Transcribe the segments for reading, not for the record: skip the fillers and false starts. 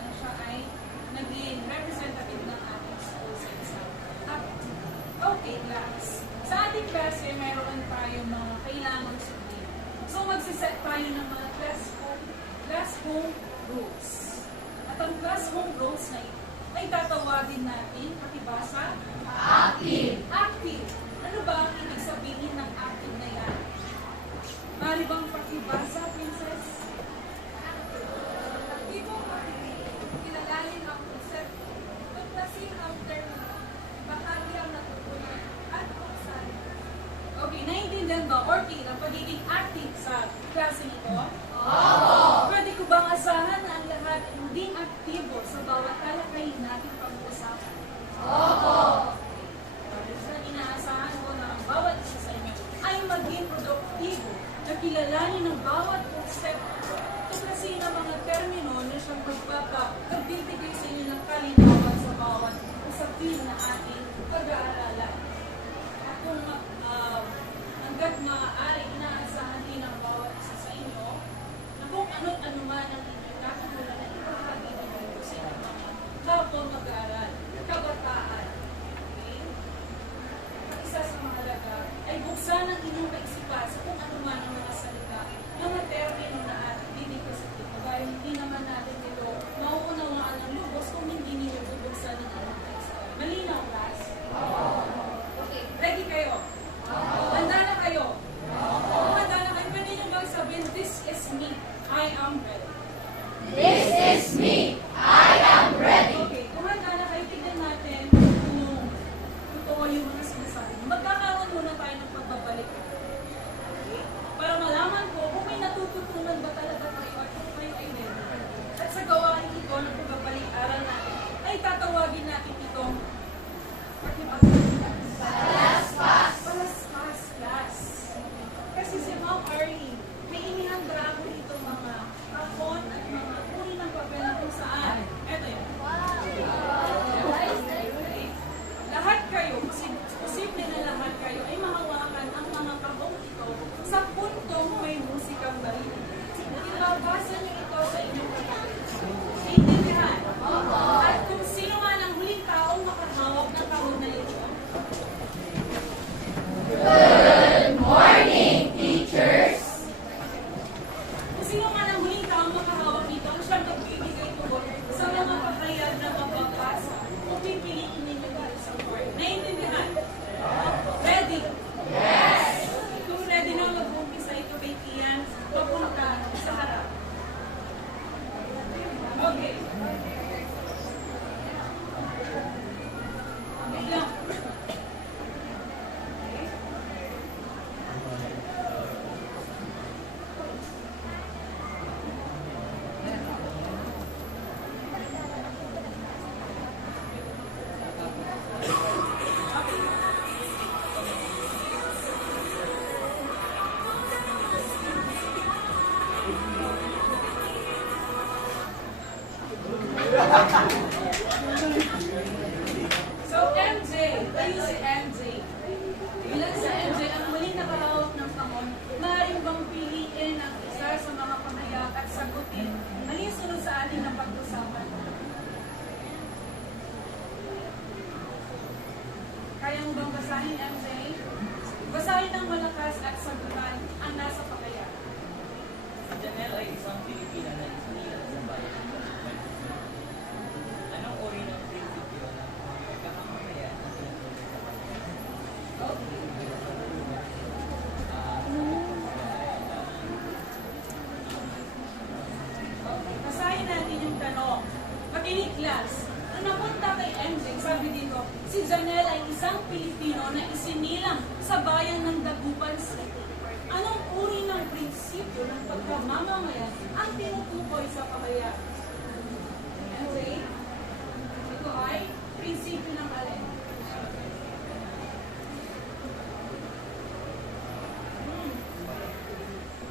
na siya ay naging representative ng ating school sa isang active. Okay, class. Sa ating klase, mayroon tayo mga kailangan sundin. So, magsiset tayo ng mga class home rules. At ang class home rules na ito ay tatawagin natin, pakibasa? Active. Active. Ano ba ang ibig sabihin ng active na yan? Mari bang pakibasa, Princess? Aktibong makikinig, kilalanin ang konsepto, tuklasin ang termino, bahagi ang natutunan, at buksan. Okay, naiintindihan ba, Orchid, ang pagiging active sa klase nito? Oo! Pwede ko bang asahan na ang lahat hindi aktibo sa bawat talakayin natin pag-uusapan? Oo! So, inaasahan ko na ang bawat isa sa inyo ay maging produktibo na kilalanin ng bawat konsepto, tuklasin ang mga termino na siyang magbibigay sa inyo ng kalinawan sa bawat usapin na ating pag-aaralan. At kung hanggat maaari, inaasahan din ang bawat isa sa inyo na kung ano man ang inyong kakatulad na ipahagi ninyo sa inyong mga kapwa mag-aaral, kabataan. Okay? Ang isa sa mahalaga ay buksan ang inyong kaisipan sa kung ano man ang mga salita, mga termino na ating bibigkasin dito. Dahil hindi naman natin ito mauunawaan ng lubos kung hindi ninyo bubuksan ang inyong kaisipan. Malinaw, class? Okay, ready kayo? Handa na kayo? Kung handa na kayo, pwede nyo bang sabihin, this is me, I am ready. This is me, I am ready. Okay, kung handa na kayo, tignan natin kung totoo yung mga sinasabi. Magkakaroon muna tayo ng pagbabalik. Okay? Para malaman ko kung may natututunan ba talaga kayo at kung kayo ay ready. At sa gawain ito ng pagbabalik-aral natin, ay tatawagin natin itong palaspas class. Kasi si Ma'am Arlie, may inihanda ako dito mga kahon at mga uri ng papel na kung saan. Eto yun. Lahat kayo, posible na lahat kayo ay mahawakan ang mga kahong ito sa puntong may musikang barinig. Ibabasa niyo ito sa inyong kapatid. Naintindihan? At kung sino man ang huling taong makahawak ng kahon na ito, Good morning, teachers. kung sino man ang huling taong makahawak nito, ang siyang magbibigay tugon sa mga pahayag na mababasa o pipiliin ninyo dahil sa board. Naintindihan? Ready? Yes. Kung ready na mag-umpisa ito kay Tian, papunta sa harap. Okay. Okay lang. So, MJ, tayo si MJ. Bilang sa MJ, ang muling nakahawak ng kahon, maaaring bang piliin ang isa sa mga pahayag at sagutin alinsunod sa atin ng pag-usapan. Kaya mo bang basahin, MJ? Basahin ng malakas at sagutan ang nasa pahayag. Si Janelle ay isang Pilipina na isinilang sa bayan ng Pilipinas. Anong uri ng prinsipyo ng pagkakamamayan na tinutulong sa kanya? Okay. Okay, basahin natin yung tanong. Makinig, class. Nung napunta kay MJ, sabi dito, si Janelle ay isang Pilipino na isinilang sa bayan ng Dagupan City. Anong uri ng prinsipyo ng pagkamamamayan ang tinutukoy sa pahayag? MJ, ito ay prinsipyo ng alin?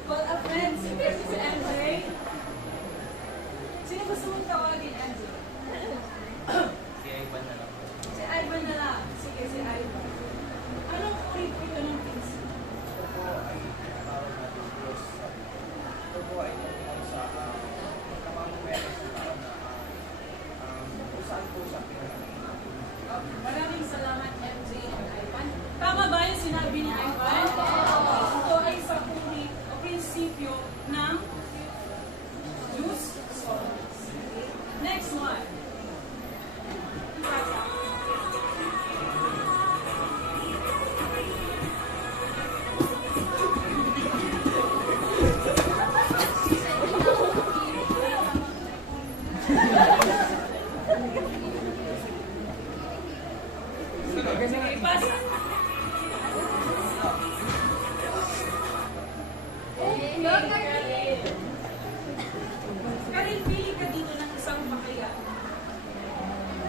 Well, a friend, si MJ. Sino gusto mong tawagin, MJ? Si Ivan na lang. Si Ivan na lang. Sige, si Ivan. Anong uri po ito ng prinsipyo? Ito po ay tawag natin Diyos. Ito po ay tungkol sa pagkamamamayan Next one. Kasa. Sige, pasa. Karil, pili ka dito ng isang bakayan.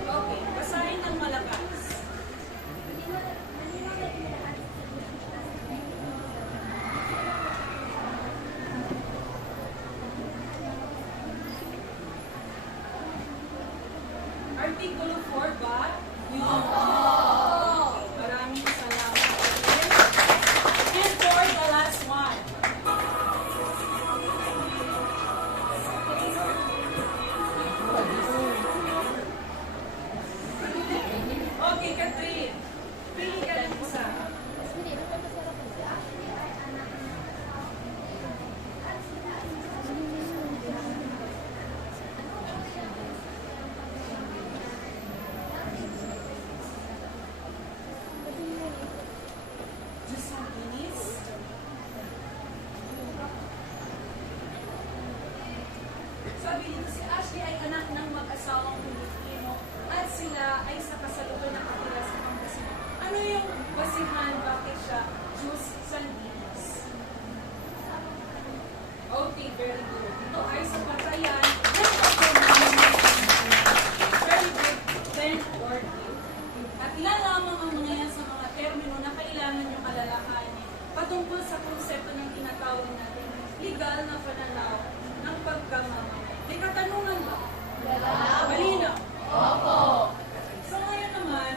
Okay, basahin ng malakas. Artikulo 4 ba? Yun. Maraming salamat. And for the last one. Okay, Catherine. Pili ka ng isa. Diyos ang inis. Sabi dito, si Ashley ay anak ng mag-asawang Pilipino at sila ay sa kasalukuyan nakatira sa Pangasinan. Ano yung basihan? Bakit siya Diyos San Inis? Okay, very good. Ito ay sa patayan ng pagkamaman. Very good. Then, or at ilan lamang ang mga yan sa mga termino na kailangan yung alalahanin patungkol sa konsepto ng tinatawag natin legal na pananaw ng pagkamaman. May katanungan ba? Malinaw? Opo. So ngayon naman,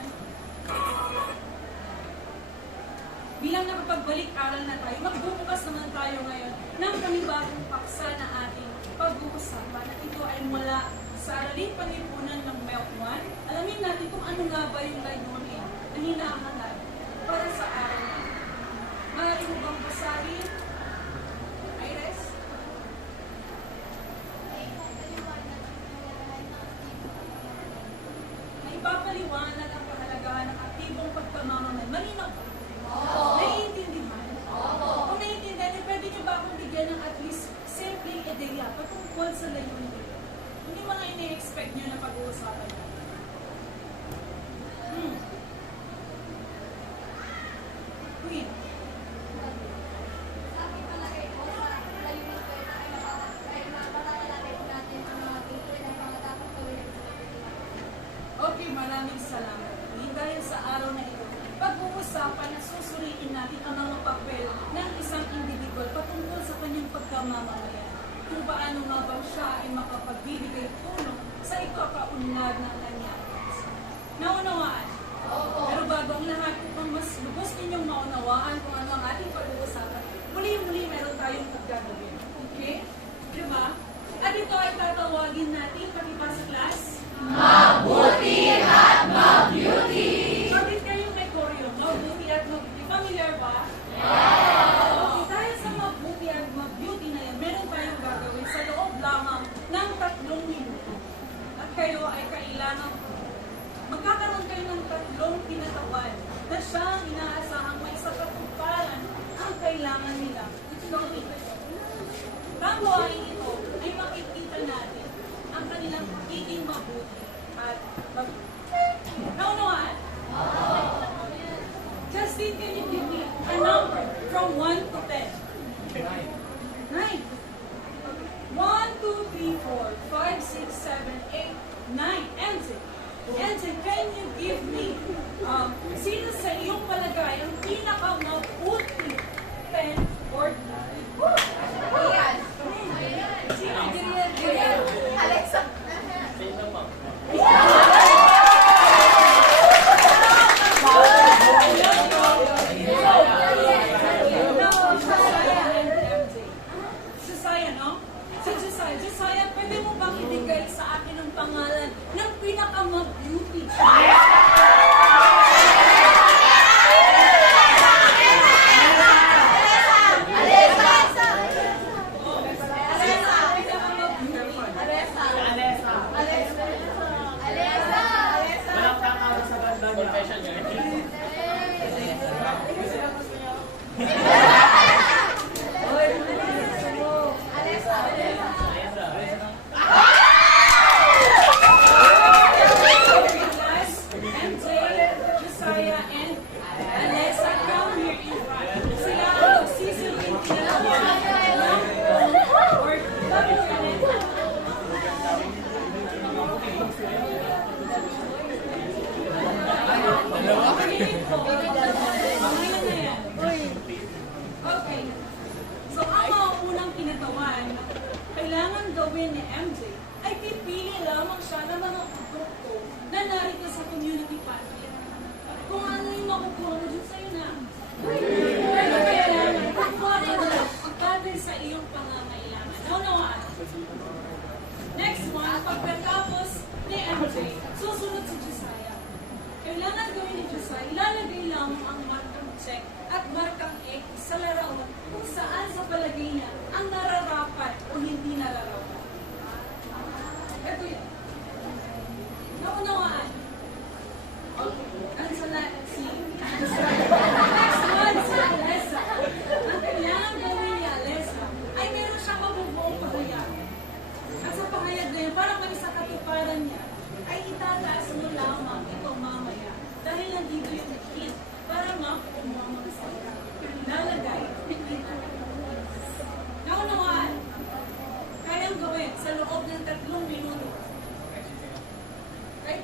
bilang nakapagbalik-aral na tayo, magbubukas naman tayo ngayon ng panibagong paksa na ating pag-uusapan at ito ay mula sa Araling Panlipunan ng MELC 1. Alamin natin kung ano nga ba yung layunin na hinahanap para sa araw na ito. Maaari mo bang basahin? Iris? Na ipapaliwanag ang kahalagahan ng aktibong pagkamamaman. Malinaw ba? Naiintindihan? Kung naiintindihan, eh, pwede niyo ba akong bigyan ng at least simpleng ideya patungkol sa layunin ito? Hindi mga ini-expect niyo na pag-uusapan natin. Queen. Sabi palagay ko sa layunin ko ay mapapalapit natin ang mga pintuin ng mga dapat gawin ng Okay, maraming salamat. Dahil sa araw na ito, pag-uusapan at susuriin natin ang mga papel ng isang individual patungkol sa kanyang pagkamamamayan. Kung paano nga ba siya ay makapagbibigay tulong sa ikakaunlad ng kanyang bansa. Naunawaan? Pero bago ang lahat, kung mas lubos ninyong maunawaan kung ano ang ating pag-uusapan, muli-muli meron tayong gagawin. Okay? Diba? At ito ay tatawagin natin pakipasa class. Bakit kayo may koryo? Mabuti at mabuti. Familiar ba? Okay, dahil sa mabuti at mabuti na yan, meron tayong gagawin sa loob lamang ng 3 minuto. At kayo ay kailangan, magkakaroon kayo ng 3 pinatawan na siyang inaasahang may sa katuparan ang kailangan nila. Ang gawain ito ay makikita natin ang kanilang pagiging mabuti at mabuti. Naunawaan? Justin, can you give me a number from 1 to 10? 9. 1, 2, 3, 4, 5, 6, 7, 8, 9. Enzo, can you give me sino sa iyong palagay ang pinakamabuti 10 or 9? Ayan. Sino? Ayan. Alexa. Sino pa? Josiah, no? Si Josiah, pwede mo bang ibigay sa akin ang pangalan ng pinakamag-beauty?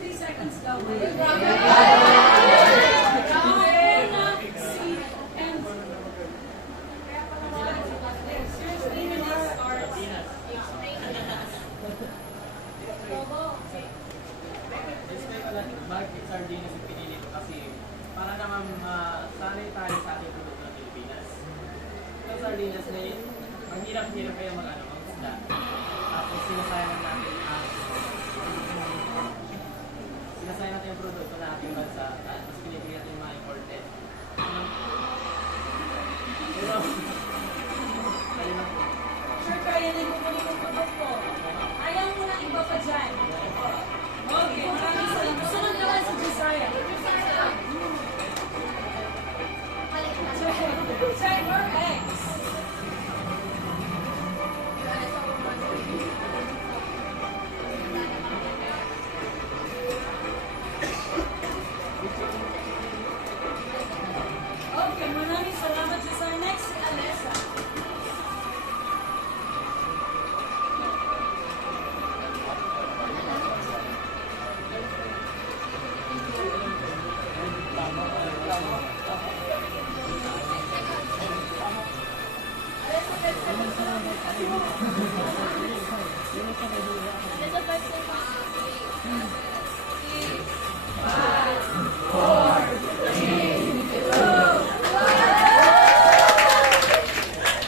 3 seconds daw. Si Enzo. Your 3 minutes starts. Bakit sardinas yung pinili ko? Kasi para naman sanay tayo sa ating produkto ng Pilipinas. Yung sardinas na yun, ang hirap-hirap kayo mag-isda. Tapos sinasayang natin yung produkto na ating bansa. Tapos pinipili natin yung mga imported. Pero, ayun na po. Sure, kaya na yung kukunin yung produkto. Ayaw mo na iba pa dyan. Okay, maraming salamat. Sunod naman si Josiah. Check your eggs. Okay, maraming salamat Josiah. Next, si Alessa.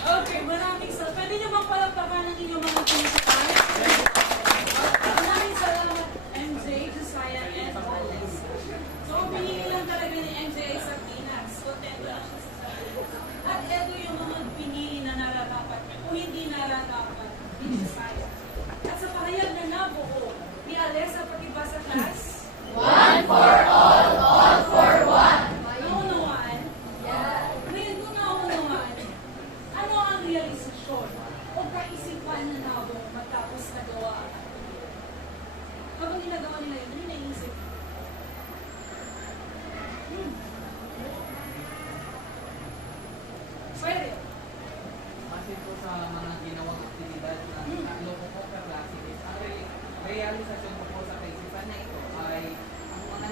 Okay, maraming salamat. Pwede niyo bang palagpakan ng inyong mga pinsan? Maraming salamat, MJ, Josiah, and Alessa. So, ang pinili lang talaga ni MJ ay sardinas. Contento lang siya sa sardinas. At ito yung mga pinili na nararapat o hindi nararapat ni Josiah. At sa pahayag na nabuo ni Alessa pati ba sa class? One for all for one. Naunawaan? Ngayon kung naunawaan, ano ang realisasyon o kaisipan na nabo matapos nagawa? Habang ginagawa nila yun, ano yung naisip? Pwede. Kasi po sa mga ginawang aktibidad na loko po per klase is ang realisasyon ko po sa kaisipan na ito ay ang mga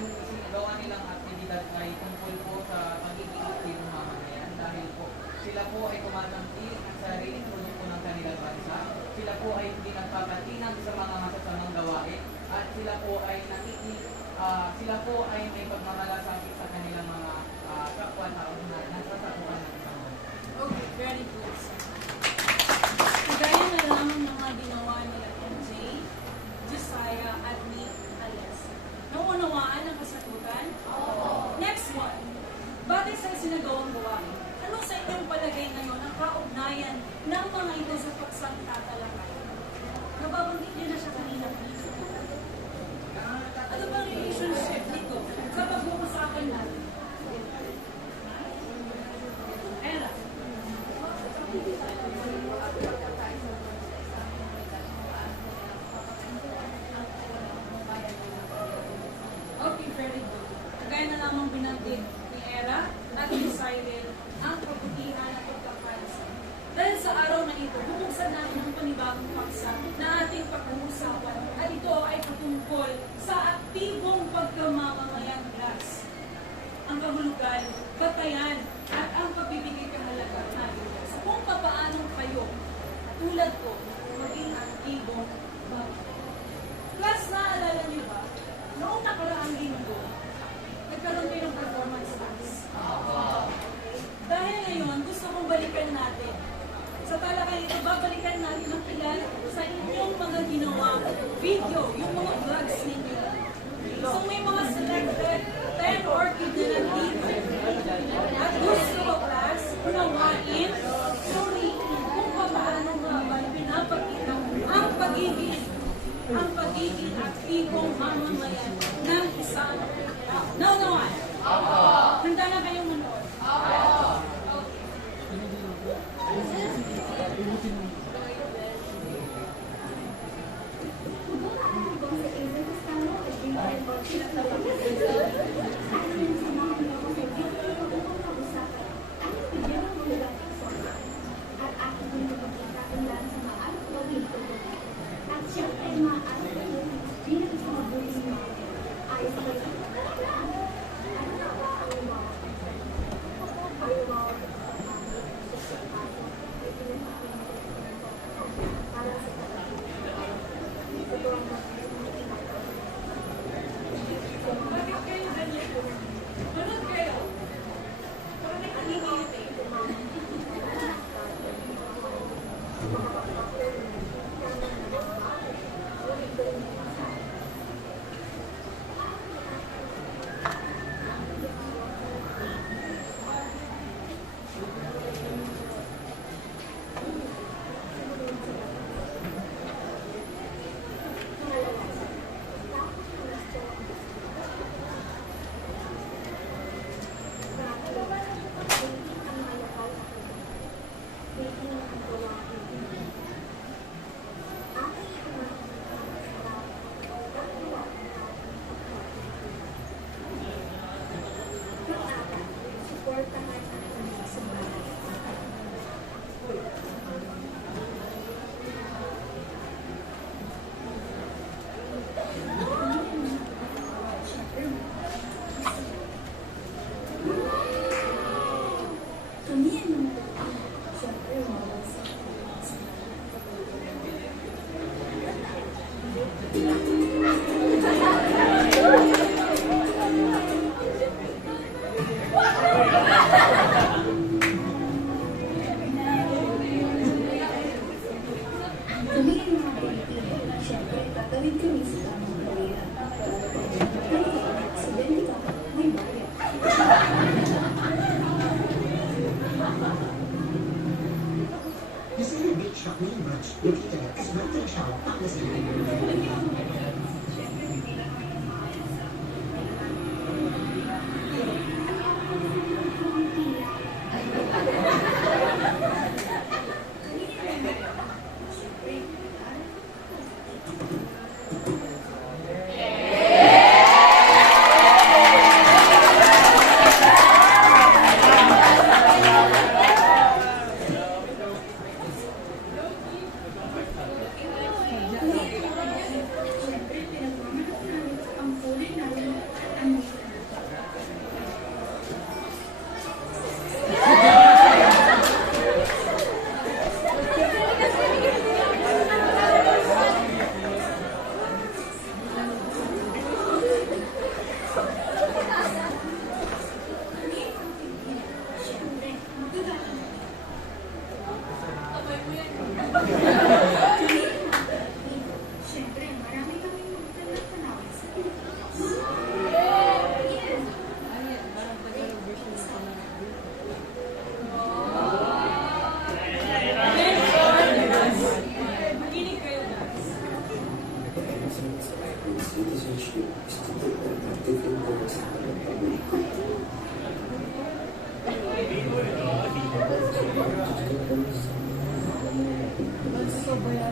gawa nilang aktibidad ay tungkol po sa pagiging aktibong mamamayan dahil po sila po ay tumatangki ang sariling produkto ng kanilang bansa, sila po ay hindi nagpapatinag sa mga masasamang gawain at sila po ay may pagmamalasakit sa kanilang mga kapwa-tao na nasasakupan ng isang bansa. Okay, very good. Kagaya na lamang ng mga ginawa nila MJ, Josiah, at ni Alessa. Naunawaan ang kasagutan? Next one. Batay sa sinagawang gawain, ano sa inyong palagay ngayon ang kaugnayan ng mga ito sa pagsangtatalakay? Nababanggit niyo na siya kanina. Ano ba ang relationship nito sa pag-uusapan natin? Era. Okay, very good. Kagaya na lamang binanggit ni Era at ni Cyril ang kabutihan at pagkapansin. Dahil sa araw na ito, bubuksan natin ang panibagong paksa na ating pag-uusapan at ito ay patungkol sa aktibong pagkamamamayang class. Ang kahulugan, batayan, at ang pagbibigay kahalaga natin sa kung paano kayo, tulad ko, maging aktibong bata. Class, naaalala niyo ba? Noong nakaraang linggo, nagkaroon kayo ng performance class. Dahil ngayon, gusto kong balikan natin. Sa talakay ito, babalikan natin ang ilan sa inyong mga ginawa video, yung mga vlogs ninyo. So may mga selected 10 orchid na nandito. At gusto ko, class, unawain, suriin kung paano nga ba pinapakita ang pagiging aktibong mamamayan ng isang tao. Naunawan? Handa na kayong manood? citizenship is to take an active interest in the public good.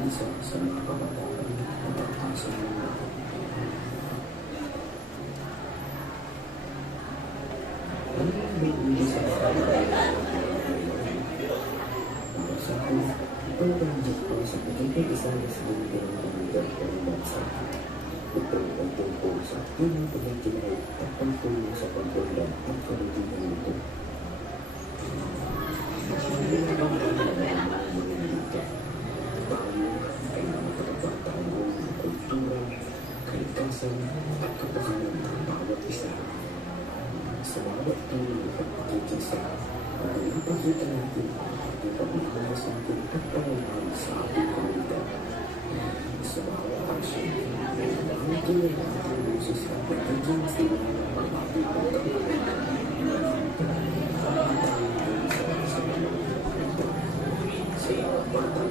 Isa sa mga kabataan at pagkakasal ng mga ano ang may hindi sa sa akin, ito ang panajak ko sa pagkikisama sa mga pangalaman ng bansa. Ito ang tungkol sa aktibong pagkikinaw at pagtulong sa pagpundan at kalutugan nito. Tayo ay nakakapagtangong kultura, kalikasan at kapakanan ng bawat isa. Sa bawat tulong at pagkikisa, ang ipakita natin ang pagmamahal sa atin at pangalaman sa ating komunidad. Sa bawat aksyon, ang tulong ng ating boses at pagkikisa sila ang ating pagkakaroon. Sa bawat batang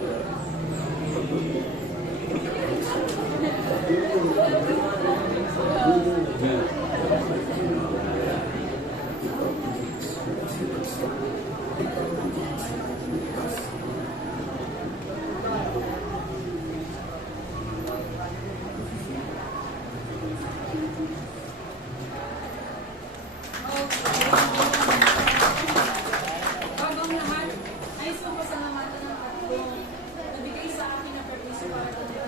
Bagong lahat, nais kong pasalamatan ang tatlong nabigay sa akin ng permiso para dito.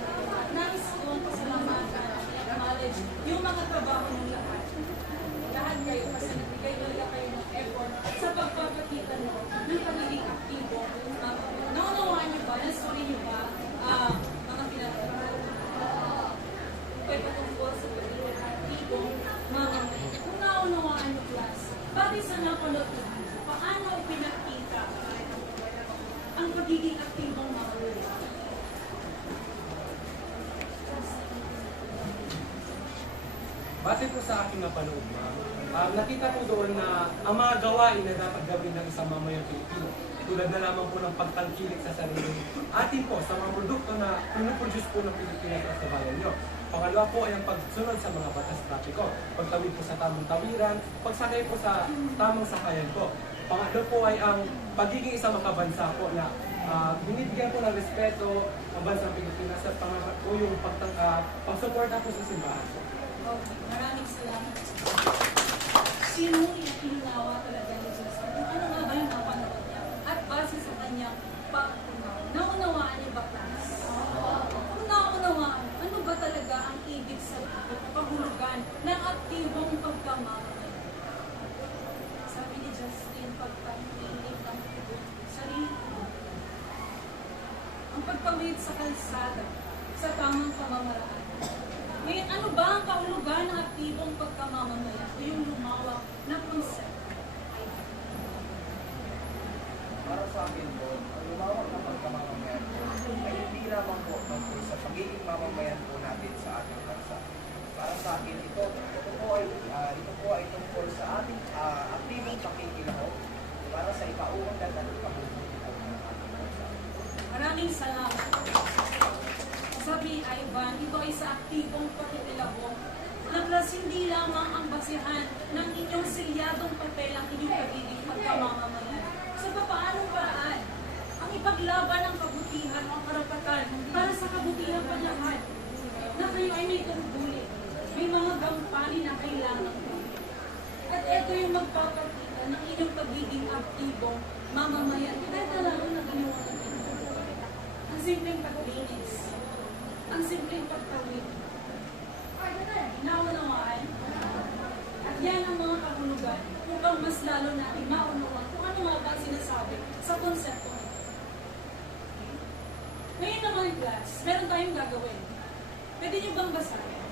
Nais kong pasalamatan at i-acknowledge yung mga trabaho ng lahat. Lahat kayo kasi nagbigay talaga kayo ng effort sa pagpapakita mo ng pagiging aktibo. Naunawaan niyo ba? Nasuri niyo ba mga pinatawag? Pwede patungkol sa pagiging aktibo, mga kung naunawaan niyo class, bakit sa napanood na paano pinakita ang pagiging aktibong mga lula? Base po sa aking napanood, ma'am, nakita ko doon na ang mga gawain na dapat gawin ng isang mamayang Pilipino, tulad na lamang po ng pagtangkilik sa sarili atin po sa mga produkto na pinoproduce po ng Pilipinas at sa bayan nyo. Pangalawa po ay ang pagsunod sa mga batas trapiko, pagtawid po sa tamang tawiran, pagsakay po sa tamang sakayan po. Pangatlo po ay ang pagiging isang makabansa po na binibigyan po ng respeto ang bansang Pilipinas at pangatlo po yung pagsuporta po sa simbahan po. Okay, maraming salamat. Sino yung inunawa talaga ni Jesus? Ano nga ba yung napanood niya? At base sa kanyang pag-unaw, naunawaan niya ba class? Kung naunawaan, ano ba talaga ang ibig sabihin, pahulugan ng aktibong pagkamamay? Sabi ni Justin, pagpangkilig ang sarili. Ang pagpawid sa kalsada, sa tamang pamamaraan. Ngayon, ano ba ang kahulugan ng aktibong pagkamamamayan? Ito yung lumawak na konsepto. Para sa akin po, ang lumawak na pagkamamamayan po ay hindi lamang po tungkol sa pagiging mamamayan po natin sa ating bansa. Para sa akin ito po ay tungkol sa ating aktibong pakikilaw para sa ikaunlad at ikabubuti po ng ating bansa. Maraming salamat. Sabi Ivan, ito ay sa aktibong pakikilahok na plus hindi lamang ang basihan ng inyong selyadong papel ang inyong pagiging pagkamamamayan. Sa paanong paraan? Ang ipaglaban ng kabutihan o karapatan para sa kabutihan pa lahat na kayo ay may tungkulin. May mga gampanin na kailangan po. At ito yung magpapakita ng inyong pagiging aktibong mamamayan. Ito lalo na ginawa natin. Ang simpleng paglinis. Ang simpleng pagtawid. Naunawaan. At yan ang mga kahulugan upang mas lalo natin maunawaan kung ano nga ba ang sinasabi sa konsepto nito. Ngayon naman, class, meron tayong gagawin. Pwede niyo bang basahin?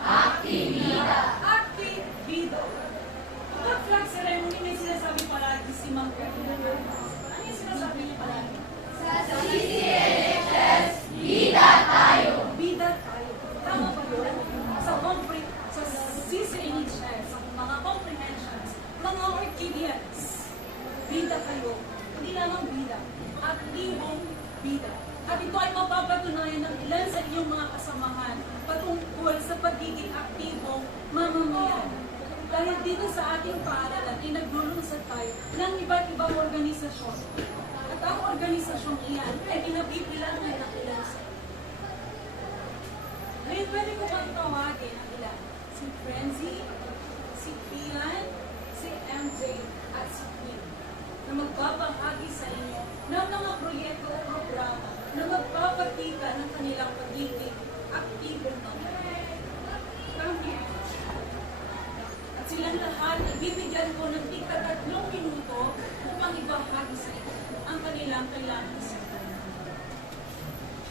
Aktivida. Aktivida. Kapag flag ceremony, may sinasabi palagi si Ma'am Carolina. Ano yung sinasabi niya palagi? Sa CCLHS, bida tayo. Bida tayo. Tama ba yun? Sa CCNHS, sa mga comprehensions, mga orchidians, bida kayo. Hindi lamang bida. Aktibong bida. At ito ay mapapatunayan ng ilan sa inyong mga kasamahan patungkol sa pagiging sa ating paaralan ay naglulunsad tayo ng iba't ibang organisasyon. At ang organisasyong iyan ay pinabibilang ng ilan sa inyo. Ngayon, pwede ko bang tawagin ang ilan? Si Frenzy, si Kian, si MJ, at si Queen, na magbabahagi sa inyo ng mga proyekto o programa na magpapakita ng kanilang pagiging aktibong pamilya. At silang lahat, ibibigyan ko ng tika 3 minuto upang ibahagi sa inyo ang kanilang kailangan sa inyo.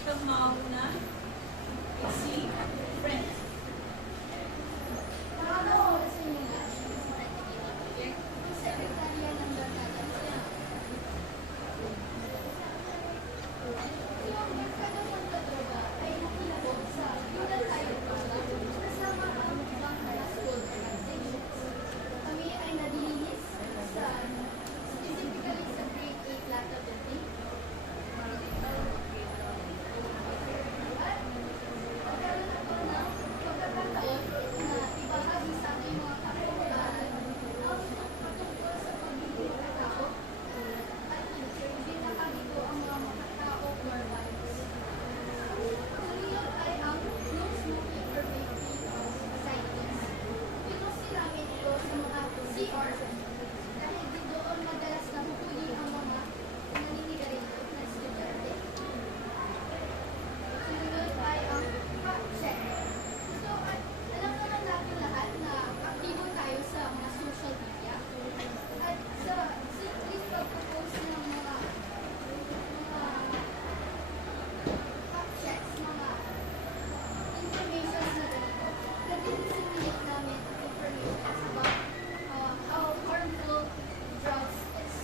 Itang mauna ay si Friends. Kami ay nalilinis specifically sa grade 8 lahat of the day. At magkaroon ako ng pagkakataon na ibahagi sa aking mga kapitbahay ang patungkol sa pagiging katao at binahagi ko ang mga makatao core values. Ngayon ay ang no smoking or vaping sightings. Pinusin namin ito sa mga CR dahil di doon madalas nahuhuli ang mga naninigarilyo na estudyante. Sunod ay ang fact check. So, alam naman natin lahat na aktibo tayo sa mga social media. At sa simply pag-post ng mga fact checks, mga information na ganito, nag-disseminate namin information about how harmful drugs is.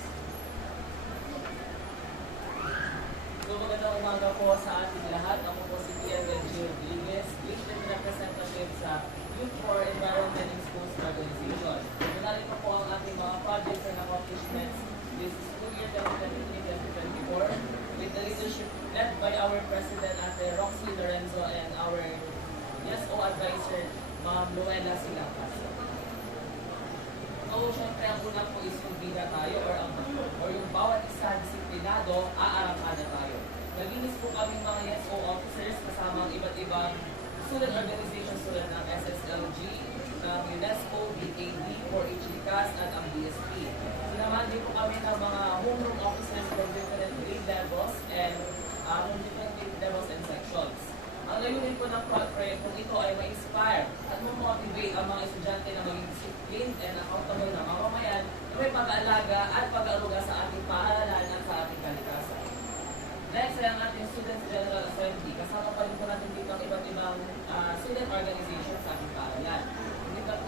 So magandang umaga po sa ating lahat. Ako po si Pierre Gio Rodriguez, District Representative sa Youth for Environment in Schools Organization. Nangalit po ang ating mga projects and accomplishments this school year 2023-2024 with the leadership led by our President Ate Roxy Lorenzo and our ESO advisor, Ma'am Luella Silacas. So, syempre, ang una po is yung bida tayo or yung bawat isa disiplinado, aarangkada tayo. Naglinis po kami mga ESO officers kasama ang iba't ibang student organizations tulad ng SSLG, ng UNESCO, BKD, 4H Likas, at ang BSP. Sinamahan din po kami ng mga homeroom officers from different grade levels and from different grade levels and sections. Ang layunin po ng proyektong ito ay ma-inspire at ma-motivate ang mga estudyante na maging disciplined and accountable na mamamayan na may pag-aalaga at pag-aaruga sa ating paaralan at sa ating kalikasan. Next ay ang ating Student General Assembly. Kasama pa rin po natin dito ang iba't ibang student organizations sa ating paaralan.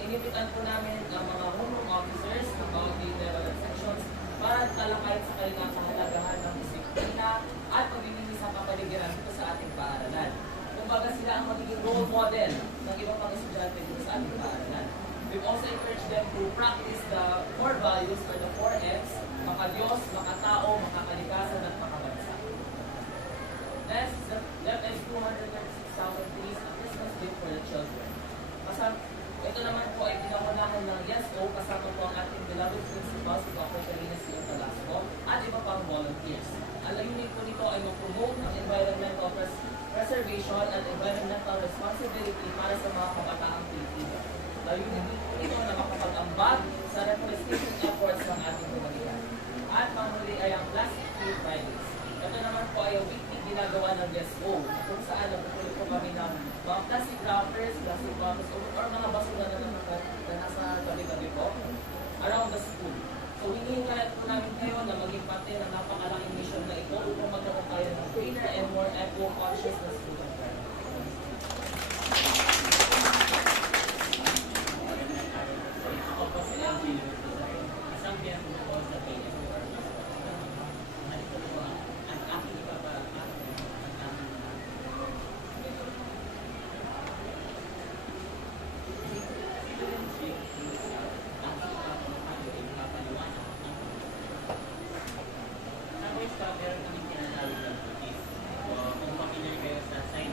Inipitan po namin ang mga homeroom officers ng bawat grade level and sections para talakay sa kanilang kahalagahan ng disiplina at paglilinis sa kapaligiran dito sa ating paaralan. Kumbaga sila ang magiging role model ng iba pang estudyante dito sa ating paaralan. We've also encouraged them to practice the 4 values or the 4 F's: maka-Diyos, makatao, makakalikasan, at makabansa. Next, the left is 236,000 trees, a Christmas gift for the children. Ito naman po ay pinangunahan ng ESO kasama po ang ating beloved principal, si Dr. Carina C. Talasco, at iba pang volunteers. Ang layunin po nito ay mag-promote ng environmental preservation at environmental responsibility para sa mga kabataang Pilipino. Layunin po nito na makapag-ambag sa reforestation efforts ng ating komunidad. At panghuli ay ang Plastic Free Fridays. Ito naman po ay ang weekly ginagawa ng ESO kung saan nagpupulit po kami ng mga plastic wrappers, plastic bottles, or mga basura na nasa gabi-gabi po around the school. So, hinihingalan po namin kayo na maging parte ng napakalaking mission na ito upang magkaroon tayo ng cleaner and more eco-conscious na school environment. Ako po si LG isang biyang po sa PNP. Ito po ang aking meron kaming tinatawag ng cookies. Kung familiar kayo sa science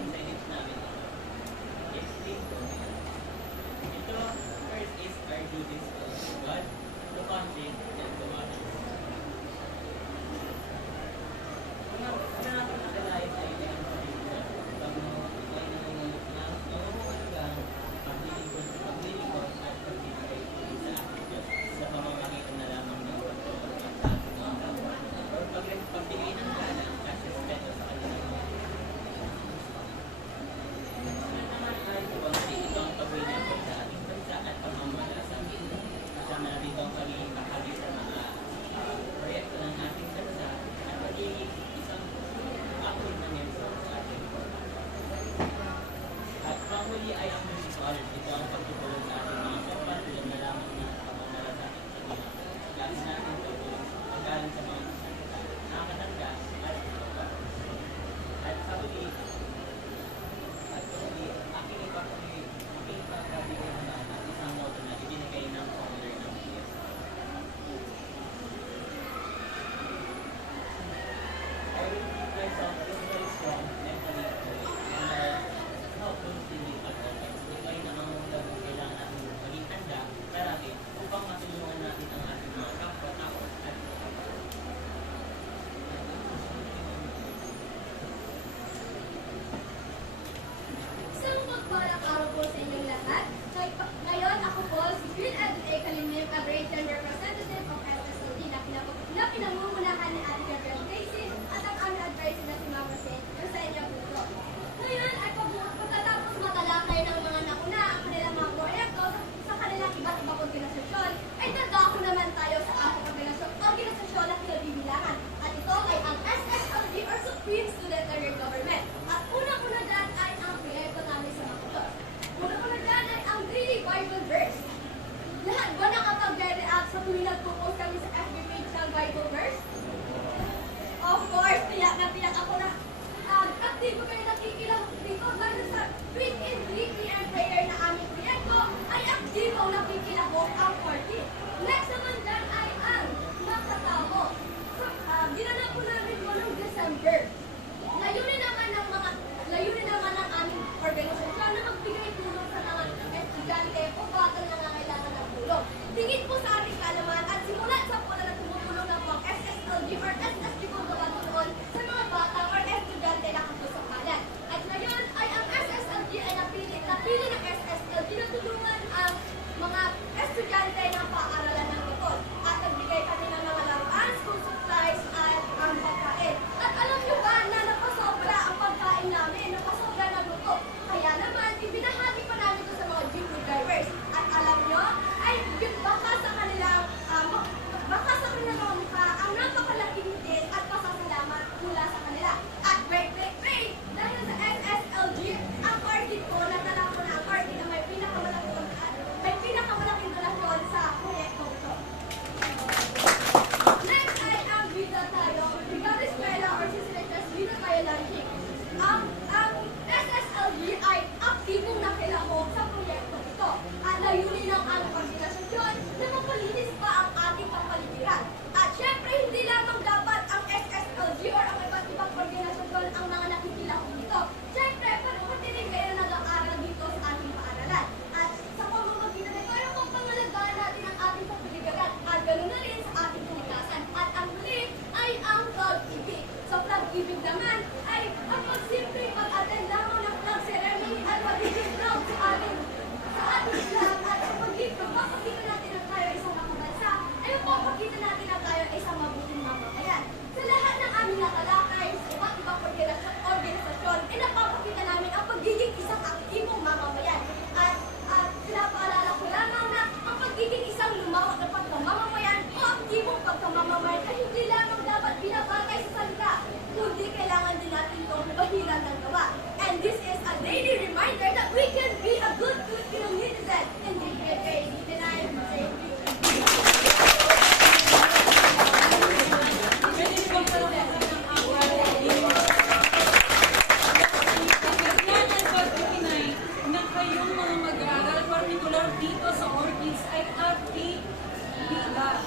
particular dito sa Orchids ay aktibidad.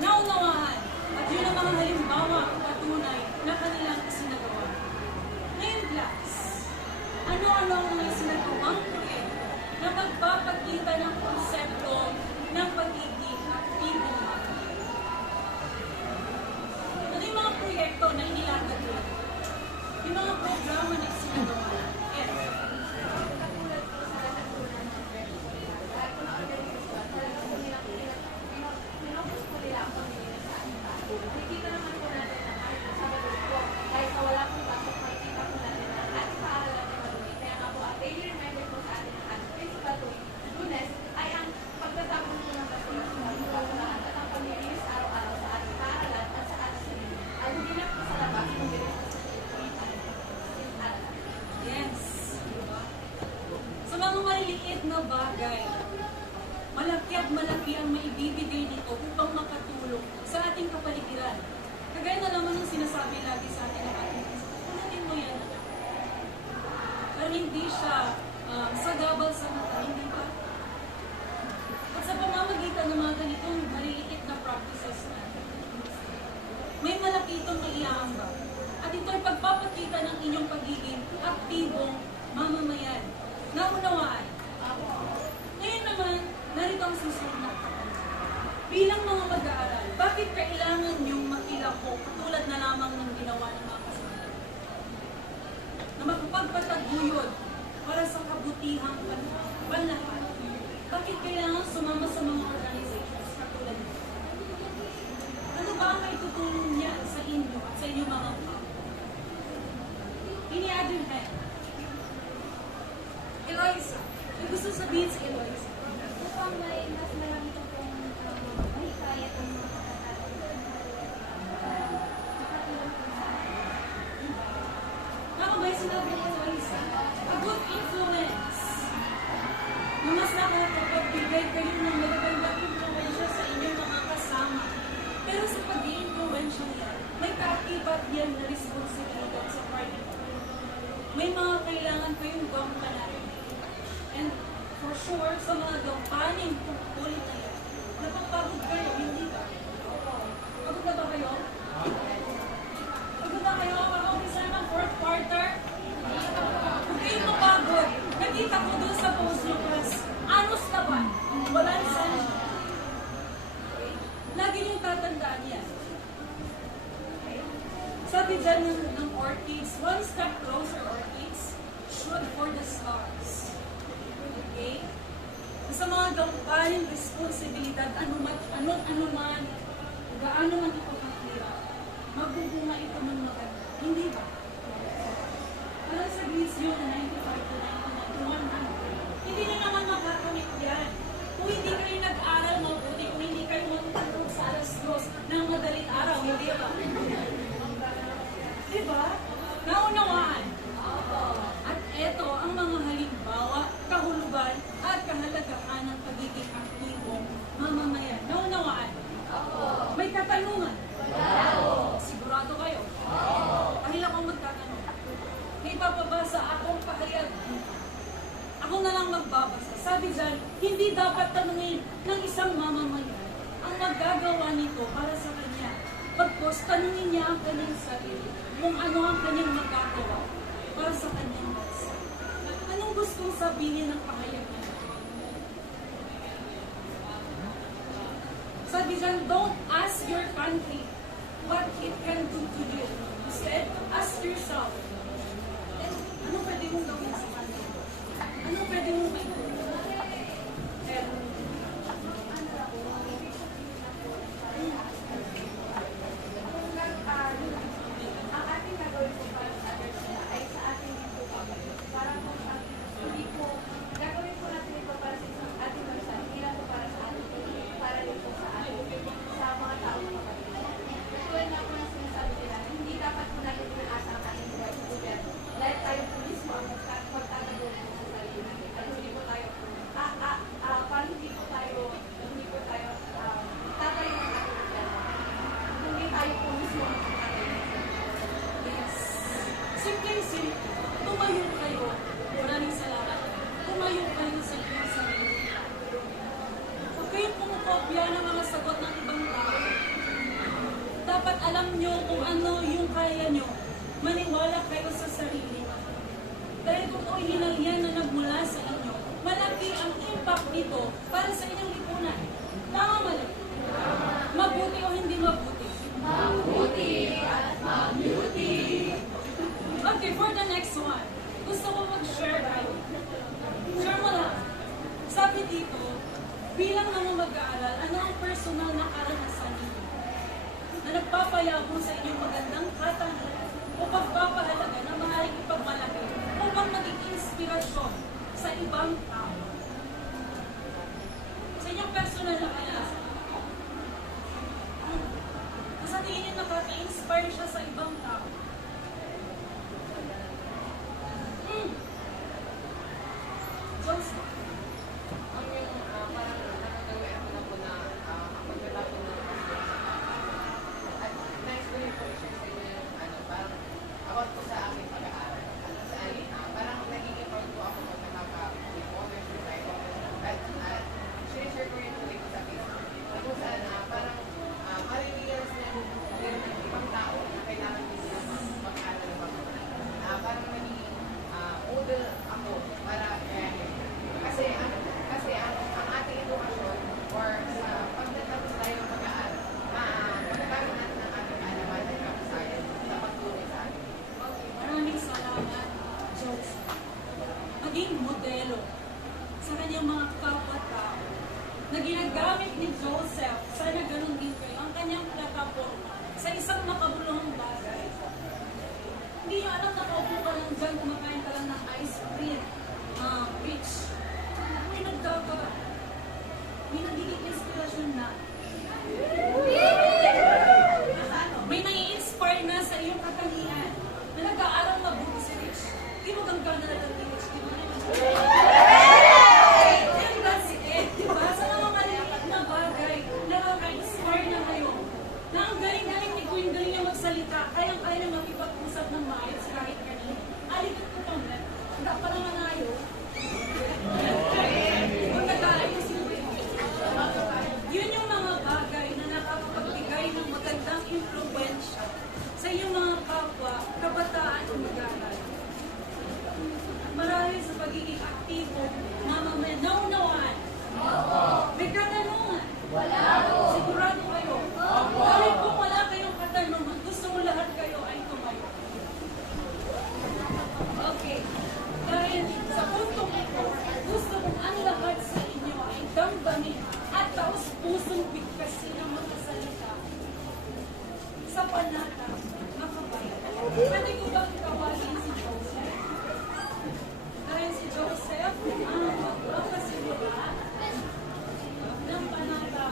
Naunawaan at yun ang mga halimbawa at patunay na kanilang isinagawa. Ngayon class, ano-ano ang mga isinagawang proyekto na magpapakita ng konsepto ng pagiging aktibong mamamayan? Ano yung mga proyekto na inilatag nila? Yung mga programa na isinagawa? Yes. Katulad po sa natutunan ng at kung organisasyon, talagang pinopos po nila ang pamilya sa ating bahay. Nakikita naman po natin na kahit sa Sabado po, kahit sa wala pong pasok, makikita po natin na ating paaralan ay marumi. Kaya nga po, ang daily reminder po sa atin ng ating principal tuwing Lunes ay ang pagtatapon po ng basura sa mga pagkakalaan at ang pamilya sa araw-araw sa ating paaralan at sa ating sarili. At hindi lang po sa labas, kundi rin po sa Yes. Sa mga maliliit na bagay, malaki at malaki ang maibibigay nito upang makatulong sa ating kapaligiran. Kagaya na naman ang sinasabi lagi sa atin ng ating principal. Kunatin mo yan. Pero hindi siya sagabal sa mata, hindi ba? At sa pamamagitan ng mga ganitong maliliit na practices natin, may malaki itong maiaambag. At ito'y pagpapakita ng inyong pagiging aktibong mamamayan. Naunawaan. Ngayon naman, narito ang susunod na katanungan. Bilang mga mag-aaral, bakit kailangan niyong makilahok tulad na lamang ng ginawa ng mga kasama? Na makapagpataguyod para sa kabutihang panlahat. Bakit kailangan sumama sa mga organizations katulad nito? Ano ba ang may tutulong niya sa inyo at sa inyong mga kapatid? Ini-add yung hand. Eloisa. May gusto sabihin sa Eloisa. Upang may mas marami ko pong mahikayat ang mga makakatulong po sa akin. Tama ba yung sinabi ni Eloisa? A good influence. Na mas nakakapagbigay kayo ng magandang influensya sa inyong mga kasama. Pero sa pag-i-influensya niya, may kaakibat yan na responsibilidad sa private. May mga kailangan kayong gampanan. And for sure, sa mga gampanin tungkol na yan, napapagod kayo, hindi ba? Pagod na ba kayo? Pagod na kayo? Mag-officer ng fourth quarter? Kung kayo mapagod, nakita ko doon sa post nyo, class, anos ka ba? Walang sense. Lagi niyong tatandaan yan. Sabi dyan ng Orchids, one step closer, Orchids, shoot for the stars. Okay? Sa mga gampanin, responsibilidad, ano man, gaano man ito kakira, magbubunga ito ng maganda. Hindi ba? Parang sa grades nyo na 95 to 99 to 100, hindi nyo naman makakamit yan. Kung hindi kayo nag-aral mabuti, kung hindi kayo matutulog sa alas 2 ng madaling araw, hindi ba? Diba? Naunawaan. At eto ang mga halimbawa, kahulugan at kahalagahan ng pagiging aktibong mamamayan. Naunawaan. May katanungan. Sigurado kayo. Dahil ako magtatanong. May papabasa akong pahayag. Ako na lang magbabasa. Sabi dyan, hindi dapat tanungin ng isang mamamayan ang magagawa nito para sa kanya. Pagkos, tanungin niya ang kanyang sarili kung ano ang kanyang magagawa para sa kanyang bansa. Anong gustong sabihin ng pahayag niya? Sabi dyan, don't ask your country what it can do to you. Instead, ask yourself, ano pwede mong gawin sa country? Ano pwede mong maitulong? ang ating gagawin po para sa others ay sa ating din po kami. Para po hindi po, gagawin po natin ito para sa isang ating bansa, hindi lang po para sa ating para din po sa ating, sa mga tao po kami. Tulad nga po na sinasabi nila, hindi dapat po natin pinaasa ang ating gobyerno. Dahil tayo po mismo ang magtatagal po sa sarili natin. At hindi po tayo original yan na nagmula sa inyo, malaki ang impact nito para sa inyong lipunan. Tama mali? Mabuti o hindi mabuti? Mabuti at mabuti. Okay, for the next one, gusto ko mag-share kayo. Share mo lang. Sabi dito, bilang mga mag-aaral, ano ang personal na karanasan ninyo na nagpapayabong sa inyong magandang katangian o pagpapahalaga na maaaring ipagmalaki upang maging inspirasyon sa ibang tao? Sa inyong personal na karanasan. Sa tingin niyo nakaka-inspire siya sa ibang tao. Joseph. Ang yung parang nakagawin ako na po na pagkatapos ng at next ko yung po-share sa inyo yung parang about po sa aking pag-aaral. Saan parang nagiging proud po ako pag nakaka-honors yung tayo. At share ko yung tuloy ko sa Facebook. Kung saan parang marirealize na yung ibang tao na kailangan din sila mag-aaral ng pag-aaral. Parang nagiging model ako para kasi ang ating edukasyon or sa pagtatapos tayo ng pag-aaral, magagamit natin ang ating kaalaman at kapasayan sa pagtunay sa atin. Okay, maraming salamat, Joseph. Maging modelo sa kanyang mga kapwa-tao na ginagamit ni Joseph, sana ganun din kayo, ang kanyang plataforma sa isang makabuluhang bagay. Hindi nyo alam, nakaupo ka lang dyan, kumakain ka lang ng ice cream, rich. May nagdaba. May nagiging inspirasyon na. May nai-inspire na sa iyong katangian na nag-aaral mabuti si Rich. Di mo ganggang na lang ni Rich. Di mo naman. And that's it. Diba? Sa mga maliliit na bagay, nakaka-inspire na kayo. Na ang galing-galing ni Queen, galing niya magsalita. Kayang-kaya na makipag-usap ng maayos kahit kanina. Alikat ko pang lang. Handa pa naman ayaw. Magkakaayos yung yun yung mga bagay na nakakapagbigay ng magandang impluwensya sa iyong mga kapwa, kabataan o mag-aaral. Marahil sa pagiging aktibo, mamamayan, naunawaan. May katanungan. Sigurado kayo. Kahit kung wala kayong katanungan, gusto mo lahat kayo ay tumayo. Okay. Dahil sa puntong ito, gusto kong ang lahat sa inyo ay damdamin at taos-pusong bigkasin ang mga salita sa panata makabayan. Pwede ko bang tawagin si Joseph? Dahil si Joseph ang magpapasimula ng panata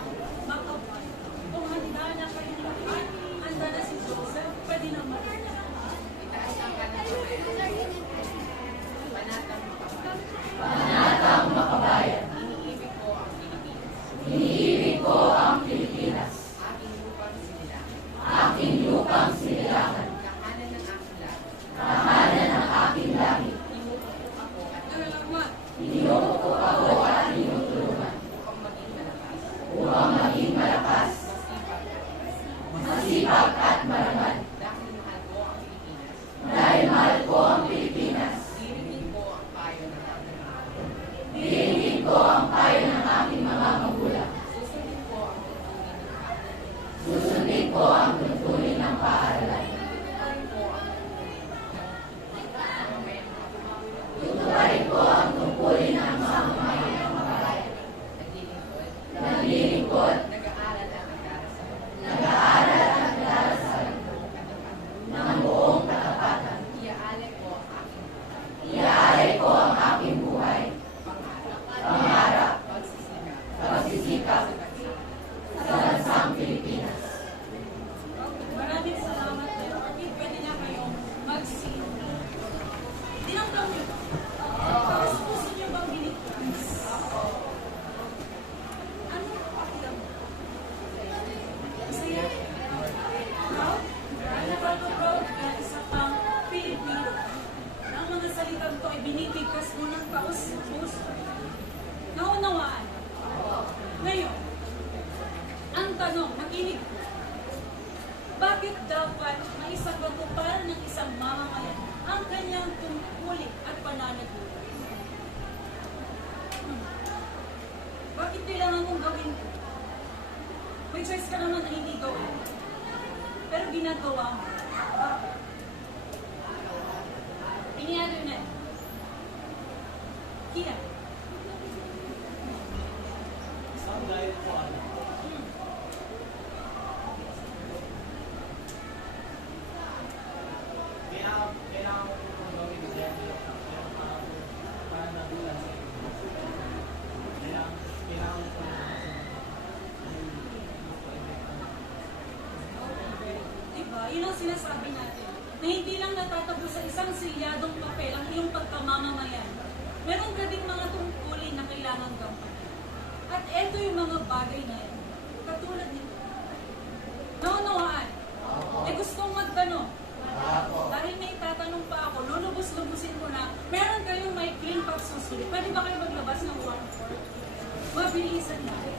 makabayan. Kung handa na kayong lahat, handa na si Joseph, pwede naman. Itaas ang kanan ko Panatang makabayan. Iniibig ko ang Pilipinas. Iniibig ko ang Pilipinas. Aking lupang sinilangan. Aking lupang sinilangan. Kahanan ng aking lahat. Kahanan ng aking langit. Tinutupok ako at Tinutupok ako at tinutulungan. upang maging malakas. Upang maging malakas. Masipag Masipag at marangal. dahil mahal ko ang Pilipinas. Dahil mahal ko ang Pilipinas. Diringin ko ang payo ng aking mga magulang. Diringin ko ang payo ng aking mga magulang. Susundin ko ang tuntunin ng paaralan. Susundin ko ang tuntunin ng paaralan. Tutuparin ko ang Tutuparin ko ang tungkulin ng mga mamamayang makabayan. Naglilingkod. Nag-aaral at nagdarasal. Nag-aaral at nagdarasal. Ng buong katapatan. Iaalay ko ang aking Iaalay ko ang aking buhay. pangarap. Pangarap. May choice ka naman na hindi gawin. Pero ginagawa mo. Bakit? Any other net? Kia? Isang gaya po ano. Kailangan ko po gawin yung level of pero para nabulan sa inyo. Kailangan ko na Diba? Yun ang sinasabi natin. Na hindi lang natatago sa isang silyadong papel ang iyong pagkamamamayan. Meron ka ding mga tungkulin na kailangan gampanan. At eto yung mga bagay na yan. Katulad nito. Naunawaan. Eh gustong magtanong. Dahil may tatanong pa ako, lulubos-lubusin ko na, meron kayong may clean pop susunod. Pwede ba kayo maglabas ng 1/4? Mabilisan lang.